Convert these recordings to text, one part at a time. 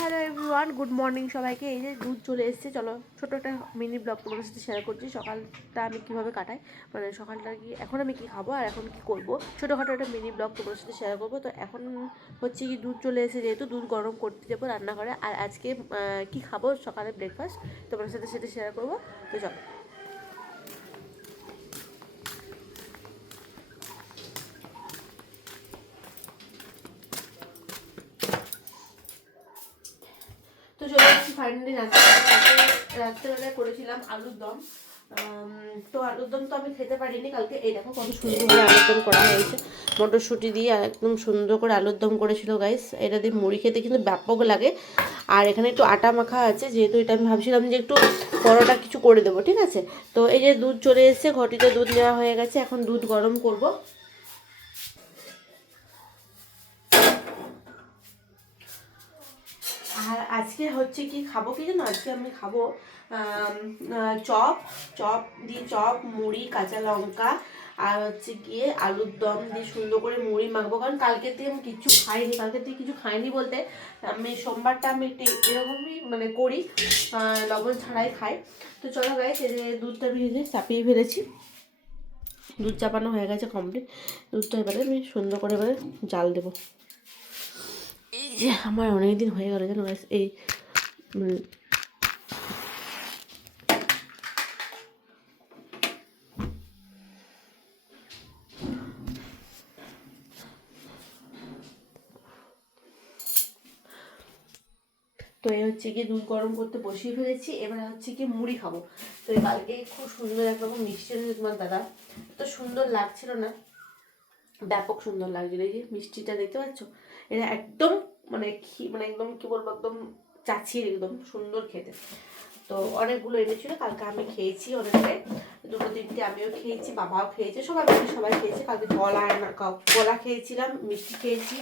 Hello everyone, good morning সবাইকে। এই যে দুধ চলে এসেছে, চলো ছোটো একটা মিনি ব্লগ তোমাদের সাথে শেয়ার করছি। সকালটা আমি কীভাবে কাটাই, মানে সকালটা কি এখন আমি কী খাবো আর এখন কি করব, ছোটোখাটো একটা মিনি ব্লগ তোমাদের সাথে শেয়ার করবো। তো এখন হচ্ছে কি দুধ চলে এসেছে, যেহেতু দুধ গরম করতে যাবো রান্নাঘরে। আর আজকে কি খাবো সকালে ব্রেকফাস্ট তোমাদের সাথে সেটা শেয়ার করবো। তো চলো। তো চলে এসেছি ফাইনালি রাত্রেবেলায় করেছিলাম আলুর দম। তো আলুর দম তো আমি খেতে পারিনি কালকে। এই দেখো কত সুন্দর করে আলুর দম করা হয়েছে, মটরশুঁটি দিয়ে একদম সুন্দর করে আলুর দম করেছিল গাইস। এটা দিয়ে মুড়ি খেতে কিন্তু ব্যাপক লাগে। আর এখানে একটু আটা মাখা আছে, যেহেতু এটা আমি ভাবছিলাম যে একটু পরোটা কিছু করে দেবো, ঠিক আছে। তো এই যে দুধ চলে এসেছে, ঘটিতে দুধ নেওয়া হয়ে গেছে, এখন দুধ গরম করব। আর আজকে হচ্ছে কি খাবো কি জানো, আজকে আমি খাবো চপ চপ দিয়ে চপ, মুড়ি, কাঁচা লঙ্কা, আর হচ্ছে গিয়ে আলুর দম দিয়ে সুন্দর করে মুড়ি মাখবো। কারণ কালকের থেকে আমি কিছু খাইনি, কালকের থেকে কিছু খাইনি বলতে আমি সোমবারটা আমি একটু এরকমই মানে করি, লবণ ছাড়াই খাই। তো চলো গাইস, এই যে দুধটা ভেজে চাপিয়ে ফেলেছি, দুধ চাপানো হয়ে গেছে কমপ্লিট। দুধটা এবারে আমি সুন্দর করে এবারে জাল দেবো। এই যে আমার অনেকদিন হয়ে গেল জানো এই তো এই হচ্ছে কি দুধ গরম করতে বসিয়ে ফেলেছি। এবার হচ্ছে কি মুড়ি খাবো। তো এই কালকে খুব সুন্দর একরকম মিষ্টি এনেছে তোমার দাদা, তো সুন্দর লাগছিল না, ব্যাপক সুন্দর লাগছিল। এই যে মিষ্টিটা দেখতে পাচ্ছ, এটা একদম মানে মানে একদম কি বলবো, একদম চাচিয়ে একদম সুন্দর খেতে। তো অনেকগুলো এনেছিল, কালকে আমি খেয়েছি অনেকটাই, দুটো তিনটে আমিও খেয়েছি, বাবাও খেয়েছে, সবাই খেয়েছে। কালকে কলা খেয়েছিলাম, মিষ্টি খেয়েছি,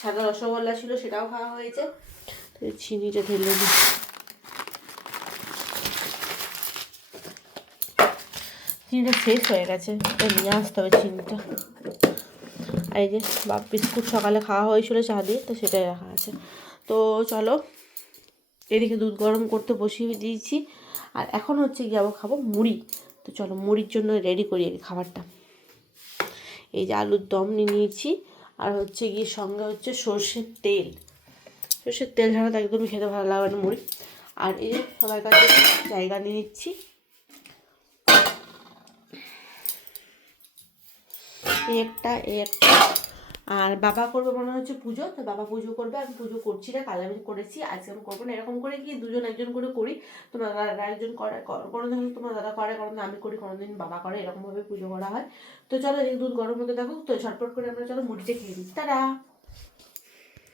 সাদা রসগোল্লা ছিল সেটাও খাওয়া হয়েছে। চিনিটা ঢেলে দিই। চিনিটা শেষ হয়ে গেছে, নিয়ে আসতে হবে চিনিটা। আর এই যে বিস্কুট সকালে খাওয়া হয়েছিল চা দিয়ে, তো সেটাই রাখা আছে। তো চলো, এদিকে দুধ গরম করতে বসিয়ে দিয়েছি। আর এখন হচ্ছে গিয়ে আবার খাবো মুড়ি। তো চলো মুড়ির জন্য রেডি করি খাবারটা। এই যে আলুর দম নিয়ে নিয়েছি, আর হচ্ছে গিয়ে সঙ্গে হচ্ছে সর্ষের তেল ছাড়া তো একদমই খেতে ভালো লাগে না মুড়ি। আর এই যে সবার কাছে জায়গা নিয়ে নিচ্ছি, এই একটা। আর বাবা করবে মনে হচ্ছে পুজো, তো বাবা পুজো করবে, আমি পুজো করছি না, কাল আমি করেছি, আজকে আমি করবো না। এরকম করে কি দুজন একজন করে করি, তোমার দাদা একজন করে, কোনোদিন তোমার দাদা করে, কোনোদিন আমি করি, কোনোদিন বাবা করে, এরকমভাবে পুজো করা হয়। তো চলো এদিকে দুধ গরম হতে থাকুক, তো ঝটপট করে আমরা চলো মুড়িটা খেয়ে দিই। তারা